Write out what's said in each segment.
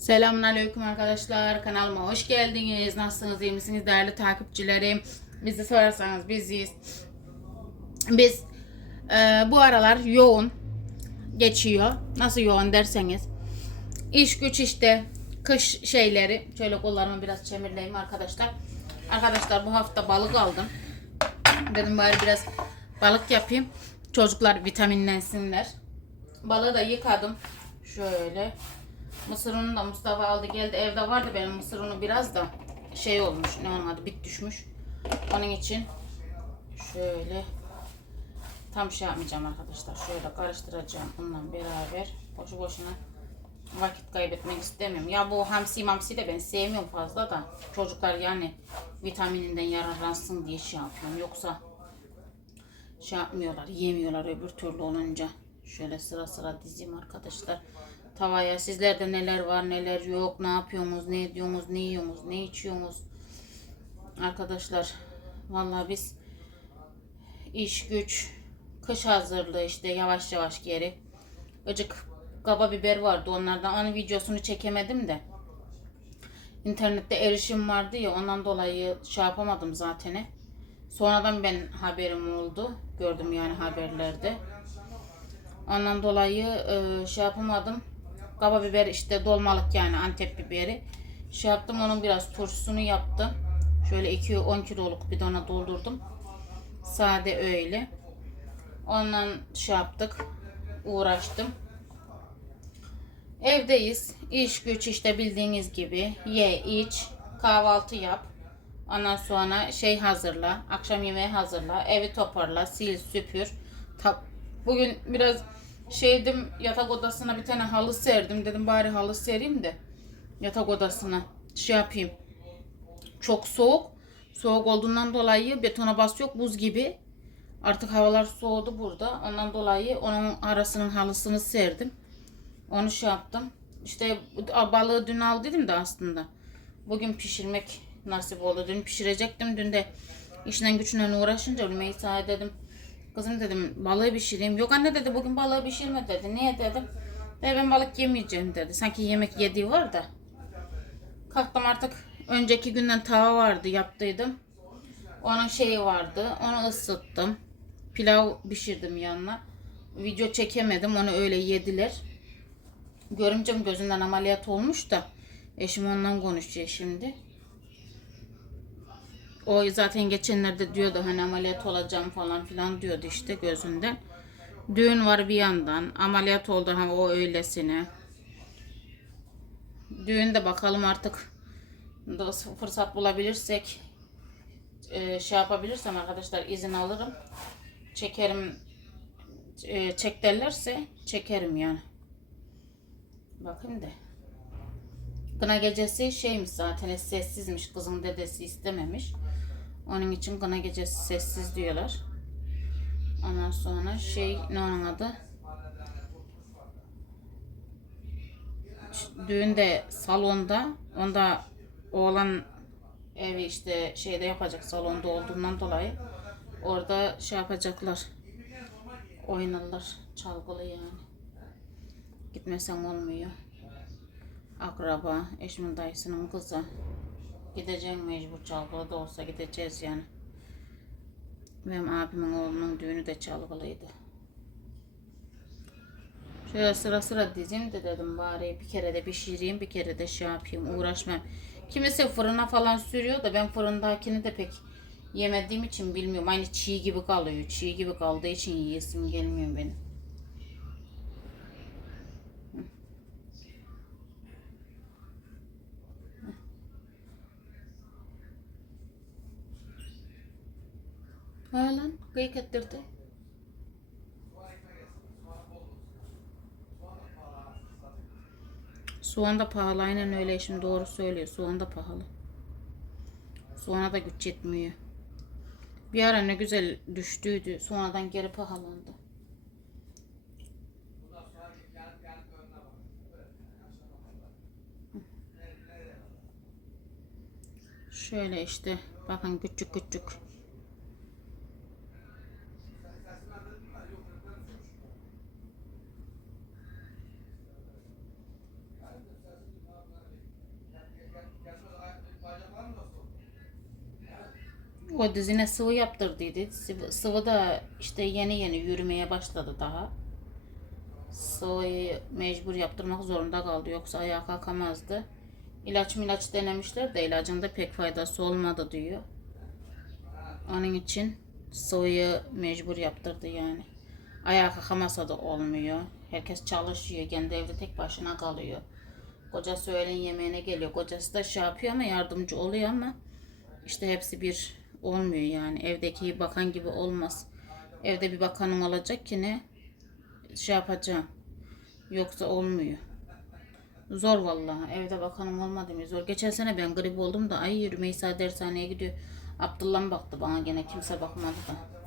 Selamun Aleyküm arkadaşlar. Kanalıma hoş geldiniz. Nasılsınız? iyi misiniz değerli takipçilerim? Bizi sorarsanız biziz. Biz e, bu aralar yoğun geçiyor. Nasıl yoğun derseniz. İş güç işte. Kış şeyleri. Şöyle kollarımı biraz çemirleyeyim arkadaşlar. Arkadaşlar bu hafta balık aldım. Dedim bari biraz balık yapayım. Çocuklar vitaminlensinler. Balığı da yıkadım. Şöyle. Mısır unu da Mustafa aldı geldi. Evde vardı benim mısır unu biraz da şey olmuş. Ne onun adı bit düşmüş. Onun için şöyle tam şey yapmayacağım arkadaşlar. Şöyle karıştıracağım bununla beraber. Boşu boşuna vakit kaybetmek istemiyorum. Ya bu hamsi mamsi de ben sevmiyorum fazla da. Çocuklar yani vitamininden yararlansın diye şey yapıyorum. Yoksa şey yapmıyorlar, yemiyorlar öbür türlü olunca. Şöyle sıra sıra dizeyim arkadaşlar. Tavaya sizlerde neler var neler yok, ne yapıyorsunuz, ne ediyorsunuz, ne yiyorsunuz, ne içiyorsunuz. Arkadaşlar vallahi biz iş güç, kış hazırlığı işte yavaş yavaş geri. Acık kaba biber vardı onlardan. Onun videosunu çekemedim de. İnternette erişim vardı ya ondan dolayı şey yapamadım zaten. Sonradan ben haberim oldu. Gördüm yani haberlerde. Ondan dolayı e, şey yapamadım. Kaba biber işte dolmalık yani Antep biberi. Şey yaptım onun biraz turşusunu yaptım. Şöyle 2 10 kiloluk bidona doldurdum. Sade öyle. Ondan şey yaptık. Uğraştım. Evdeyiz. İş güç işte bildiğiniz gibi. Ye, iç, kahvaltı yap. Ondan sonra şey hazırla. Akşam yemeği hazırla. Evi toparla, sil, süpür. Bugün biraz şeydim yatak odasına bir tane halı serdim. Dedim bari halı sereyim de yatak odasına şey yapayım. Çok soğuk. Soğuk olduğundan dolayı betona bas yok buz gibi. Artık havalar soğudu burada. Ondan dolayı onun arasının halısını serdim. Onu şey yaptım. İşte balığı dün aldıydım da aslında. Bugün pişirmek nasip oldu. Dün pişirecektim. Dün de işten güçle uğraşınca Rümeysa'ya dedim. Kızım dedim balığı pişireyim. Yok anne dedi bugün balığı pişirme dedi. Niye dedim. De ben balık yemeyeceğim dedi. Sanki yemek yediği var da. Kalktım artık önceki günden tava vardı yaptıydım. Onun şeyi vardı. Onu ısıttım. Pilav pişirdim yanına. Video çekemedim. Onu öyle yediler. Görümcem gözünden ameliyat olmuş da eşim ondan konuşuyor şimdi. O zaten geçenlerde diyordu hani ameliyat olacağım falan filan diyordu işte gözünden. Düğün var bir yandan. Ameliyat oldu ha o öylesine. Düğünde bakalım artık fırsat bulabilirsek e, şey yapabilirsem arkadaşlar izin alırım. Çekerim e, çek derlerse çekerim yani. Bakın da. Kına gecesi şeymiş zaten sessizmiş. Kızın dedesi istememiş. Onun için kına gecesi sessiz diyorlar. Ondan sonra şey ne onun adı? Düğün de salonda. Onda oğlan evi işte şeyde yapacak salonda olduğundan dolayı orada şey yapacaklar. Oynarlar. Çalgılı yani. Gitmesen olmuyor. Akraba, eşimin dayısının kızı. Gideceğim mecbur çalgılı da olsa gideceğiz yani. Benim abimin oğlunun düğünü de çalgılıydı. Şöyle sıra sıra dizeyim de dedim bari bir kere de pişireyim bir kere de şey yapayım uğraşmam. Kimisi fırına falan sürüyor da ben fırındakini de pek yemediğim için bilmiyorum. Aynı çiğ gibi kalıyor. Çiğ gibi kaldığı için yiyesim gelmiyor benim. Ha lan kıyık ettirdi. Soğan da pahalı aynen öyle şimdi doğru söylüyor. Soğan da pahalı. Soğana da güç yetmiyor. Bir ara ne güzel düştüydü. Sonradan geri pahalandı. Şöyle işte bakın küçük küçük. O dizine sıvı yaptırdıydı. Sıvı, sıvı da işte yeni yeni yürümeye başladı daha. Sıvıyı mecbur yaptırmak zorunda kaldı. Yoksa ayağa kalkamazdı. İlaç milaç denemişler de ilacın da pek faydası olmadı diyor. Onun için sıvıyı mecbur yaptırdı yani. Ayağa kalkamasa da olmuyor. Herkes çalışıyor. Kendi evde tek başına kalıyor. Kocası öğlen yemeğine geliyor. Kocası da şey yapıyor ama yardımcı oluyor ama işte hepsi bir olmuyor yani. Evdeki bakan gibi olmaz. Evde bir bakanım olacak ki ne şey yapacağım. Yoksa olmuyor. Zor vallahi. Evde bakanım olmadı mı? Zor. Geçen sene ben grip oldum da ay Rümeysa dershaneye gidiyor. Abdullah baktı bana gene kimse bakmadı da.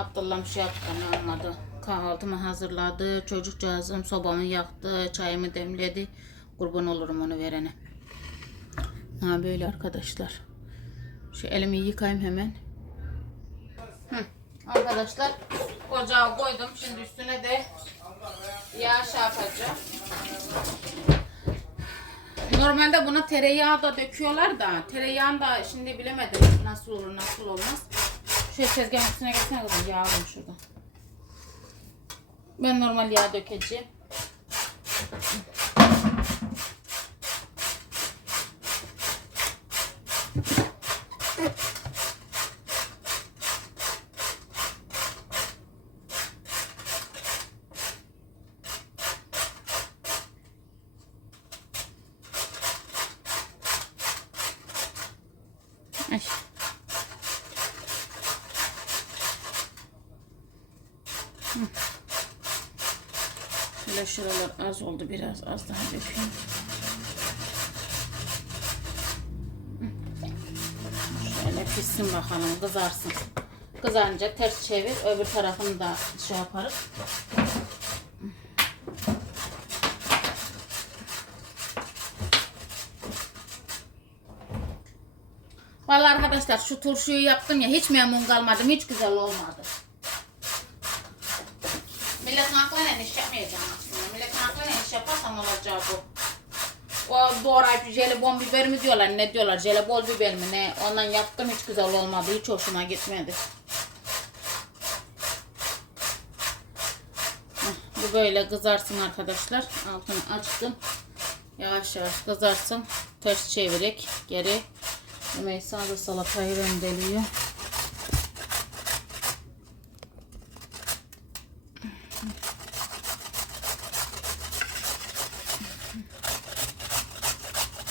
Abdullah şey yaptı ne anladı. Kahvaltımı hazırladı. Çocukcağızım sobamı yaktı. Çayımı demledi. Kurban olurum onu verene. Ha böyle arkadaşlar. Şu elimi yıkayayım hemen. Hı. Arkadaşlar ocağa koydum. Şimdi üstüne de yağ şey yapacağım. Normalde buna tereyağı da döküyorlar da tereyağını da şimdi bilemedim nasıl olur nasıl olmaz. Şöyle tezgahın üstüne gelsene kızım yağ alayım şurada. Ben normal yağ dökeceğim. Ay. Şöyle şuralar az oldu biraz az daha dökeyim. Hı. Şöyle pişsin bakalım kızarsın. Kızarınca ters çevir öbür tarafını da şey yaparız. Vallahi arkadaşlar şu turşuyu yaptım ya hiç memnun kalmadım. Hiç güzel olmadı. Milletin aklıyla iş yapmayacağım aslında. Milletin aklıyla iş yaparsam olacağı bu. O doğrayıp jelibon biber mi diyorlar ne diyorlar? Jelibol biber mi ne? Ondan yaptım hiç güzel olmadı hiç hoşuma gitmedi. Bu böyle kızarsın arkadaşlar. Altını açtım. Yavaş yavaş kızarsın. Ters çevirerek geri. Rümeysa da salatayı rendeliyor.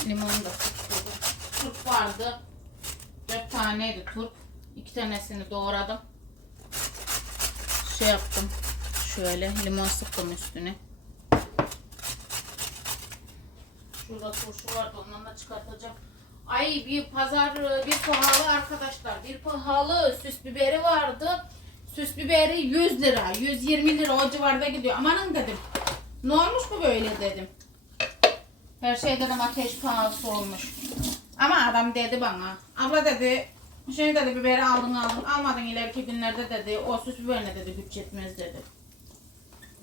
Limonu da sıktım. Turp vardı. Dört taneydi turp. İki tanesini doğradım. Şey yaptım. Şöyle limon sıktım üstüne. Şurada turşu vardı ondan da çıkartacağım. Ay bir pazar bir pahalı arkadaşlar. Bir pahalı süs biberi vardı. Süs biberi 100 lira, 120 lira o civarda gidiyor. Amanın dedim. Ne olmuş bu böyle dedim. Her şey dedim ateş pahalısı olmuş. Ama adam dedi bana. Abla dedi şey dedi biberi aldın aldın almadın ileriki günlerde dedi o süs biberine dedi güç yetmez dedi.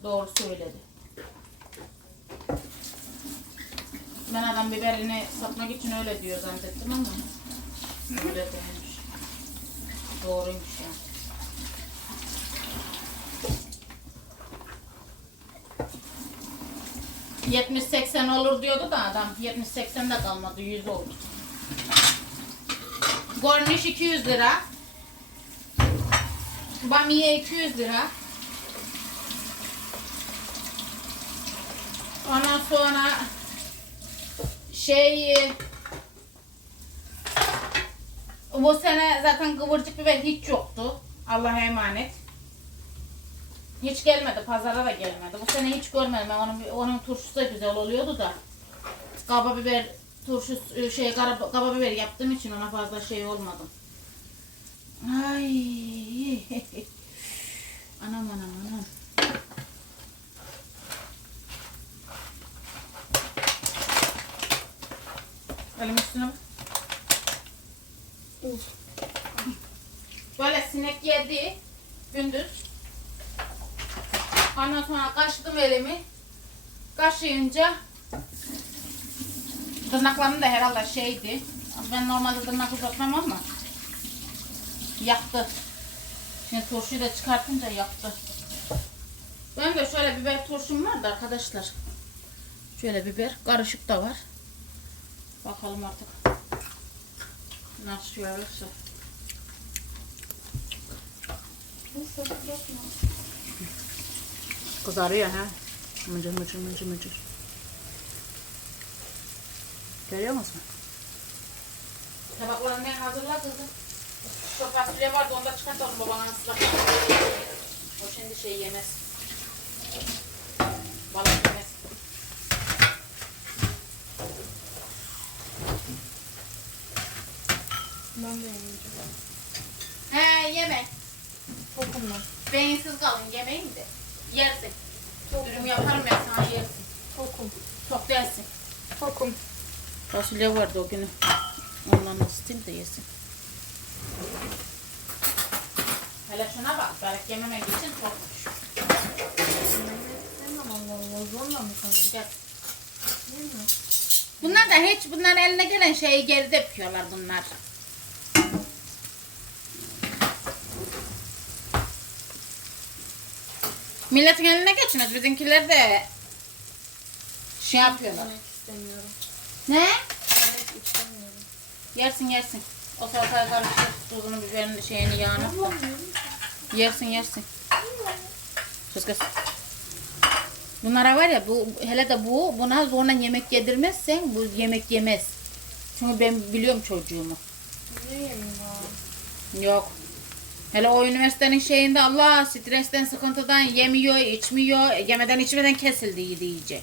Doğru söyledi. Ben adam biberini satmak için öyle diyor zannettim ama öyle değilmiş. Doğruymuş yani. Yetmiş seksen olur diyordu da adam. 70-80 de kalmadı 100 oldu. Gorniş 200 lira. Bamiye 200 lira. Ondan sonra şey bu sene zaten kıvırcık biber hiç yoktu. Allah'a emanet. Hiç gelmedi. Pazara da gelmedi. Bu sene hiç görmedim. Ben onun, onun turşusu da güzel oluyordu da. Kaba biber turşusu şey kaba, kaba biber yaptığım için ona fazla şey olmadı. Ay. anam anam anam. Elim üstüne bak. Böyle sinek yedi gündüz. Ondan sonra kaşıdım elimi. Kaşıyınca Tırnaklarım da herhalde şeydi. Ben normalde tırnak uzatmam ama yaktı. Şimdi turşuyu da çıkartınca yaktı. Ben de şöyle biber turşum var da arkadaşlar. Şöyle biber karışık da var. Bakalım artık. Nasıl yiyorsa. Kızarıyor ha. Mıcır mıcır mıcır mıcır. Görüyor musun? Tabaklarını hazırla kızım. Şu fasulye vardı onu da çıkartalım babana ıslak. O şimdi şey yemez. Balık yemez. Ben de yemeyeceğim. He yeme. Tokum ben. Beyinsiz kalın yemeyin de. Yersin. Dürüm yaparım ya sana yersin. Tokum. Çok dersin. Tokum. Fasulye vardı o günü. Ondan ısıtayım da yesin. Hele şuna bak. Belki yememek için mi? Bunlar da hiç bunlar eline gelen şeyi geride yapıyorlar bunlar. Milletin eline geçiniz. Bizimkiler de şey yapıyorlar. İstemiyorum. Ne? İstemiyorum. Yersin yersin. O salataya karıştır. Tuzunu, biberini, şeyini, yağını. Yersin yersin. Sus kız. Bunlara var ya bu hele de bu buna zorla yemek yedirmezsen bu yemek yemez. Çünkü ben biliyorum çocuğumu. Yok. Hele o üniversitenin şeyinde Allah stresten sıkıntıdan yemiyor, içmiyor, yemeden içmeden kesildi iyice.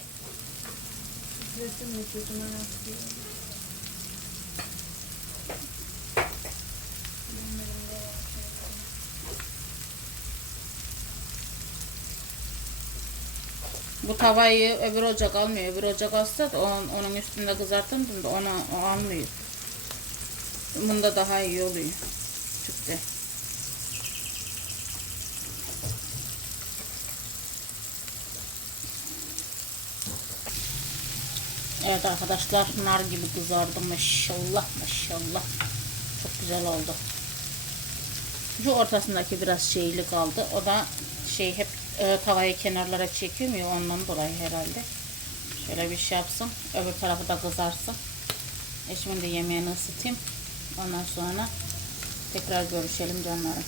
Resim yapıyordum ben. Bu tavayı öbür ocak almıyor. Öbür ocak alsa da onun, onun üstünde kızartırdım da onu almıyor. Bunda daha iyi oluyor. Evet arkadaşlar nar gibi kızardı maşallah maşallah. Çok güzel oldu. Şu ortasındaki biraz şeyli kaldı. O da şey hep e, tavayı kenarlara çekiyor ya ondan dolayı herhalde. Şöyle bir şey yapsın. Öbür tarafı da kızarsın. Eşimin de yemeğini ısıtayım. Ondan sonra tekrar görüşelim canlarım.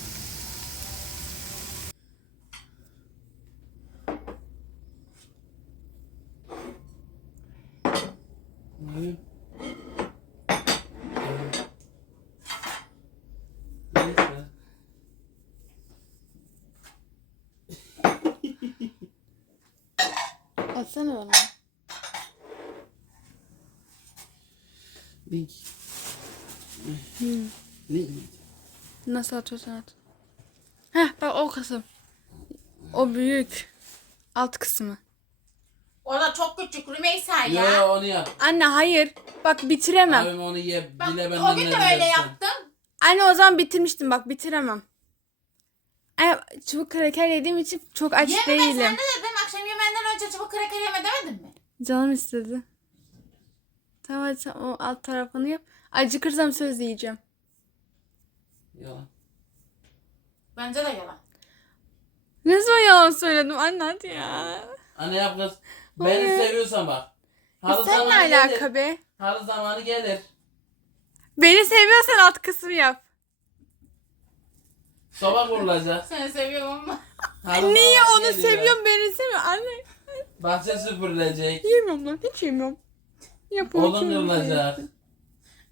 Ne? Neyse. Atsana bana. Link. Link. Nasıl atıyorsan at. Heh bak o kısım. O büyük. Alt kısmı. O da çok küçük Rümeysa ya. Yo onu yap. Anne hayır. Bak bitiremem. Abim onu ye. Bak, Bile o benden gün ne de öyle yaptım. Anne o zaman bitirmiştim bak bitiremem. Anne çubuk kraker yediğim için çok aç Yeme ben değilim. sen de çubuk kraker yeme demedin mi? Canım istedi. Tamam hadi sen o alt tarafını yap. Acıkırsam söz yiyeceğim. Yalan. Bence de yalan. Ne zaman yalan söyledim anne hadi ya. Anne yap kız. Hayır. Beni seviyorsan bak. Halı Sen ne zamanı alaka be? Halı zamanı gelir. Beni seviyorsan alt kısmı yap. Soba kurulacak. Seni seviyorum ama. Halı Niye zamanı onu geliyor. seviyorum beni sevmiyor anne. Bahçe süpürülecek. Yemiyorum lan hiç yemiyorum. Yapıyorum. Odun kırılacak.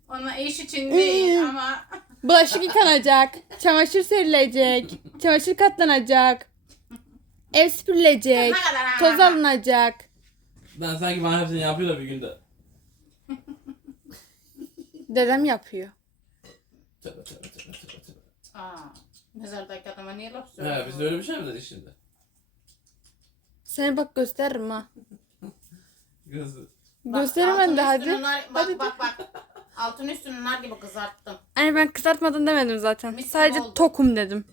Ona iş için değil ama Bulaşık yıkanacak. Çamaşır serilecek. Çamaşır katlanacak. Ev süpürülecek. Toz alınacak. Ben sanki bana hepsini yapıyor da bir günde. Dedem yapıyor. Tövbe tövbe tövbe tövbe tövbe. Aa, mezardaki adama niye laf He söylüyorsun? biz de öyle bir şey mi dedik şimdi? Seni bak gösteririm ha. Kız. Bak, Gösteririm ben de altın üstünü hadi. nar- bak Hadi. bak bak. Altın üstünü nar gibi kızarttım. Anne ben kızartmadan demedim zaten. Mis gibi Sadece oldu. tokum dedim.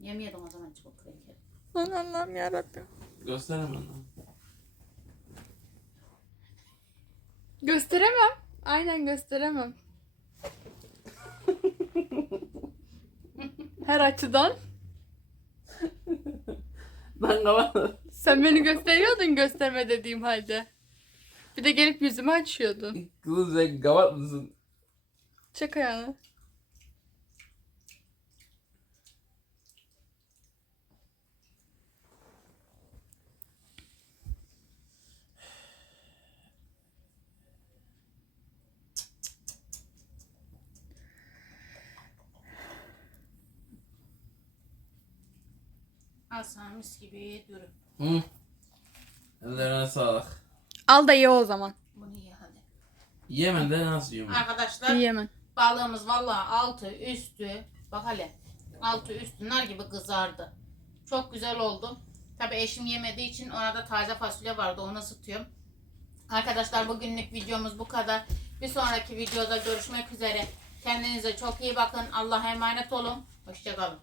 Yemiyordum o zaman çubuk kraker. Lan Allah'ım yarabbim. Gösteremem lan. Gösteremem. Aynen gösteremem. Her açıdan. Ben kapat. Sen beni gösteriyordun gösterme dediğim halde. Bir de gelip yüzümü açıyordun. Kızım sen mısın? Çek ayağını. Aslan mis gibi durun. Hı. Ellerine sağlık. Al da ye o zaman. Bunu ye hadi. Yemen de nasıl yiyorum? Arkadaşlar Yiyemem. balığımız vallahi altı üstü bak hele altı üstü nar gibi kızardı. Çok güzel oldu. Tabi eşim yemediği için orada taze fasulye vardı onu ısıtıyorum. Arkadaşlar bugünlük videomuz bu kadar. Bir sonraki videoda görüşmek üzere. Kendinize çok iyi bakın. Allah'a emanet olun. Hoşçakalın.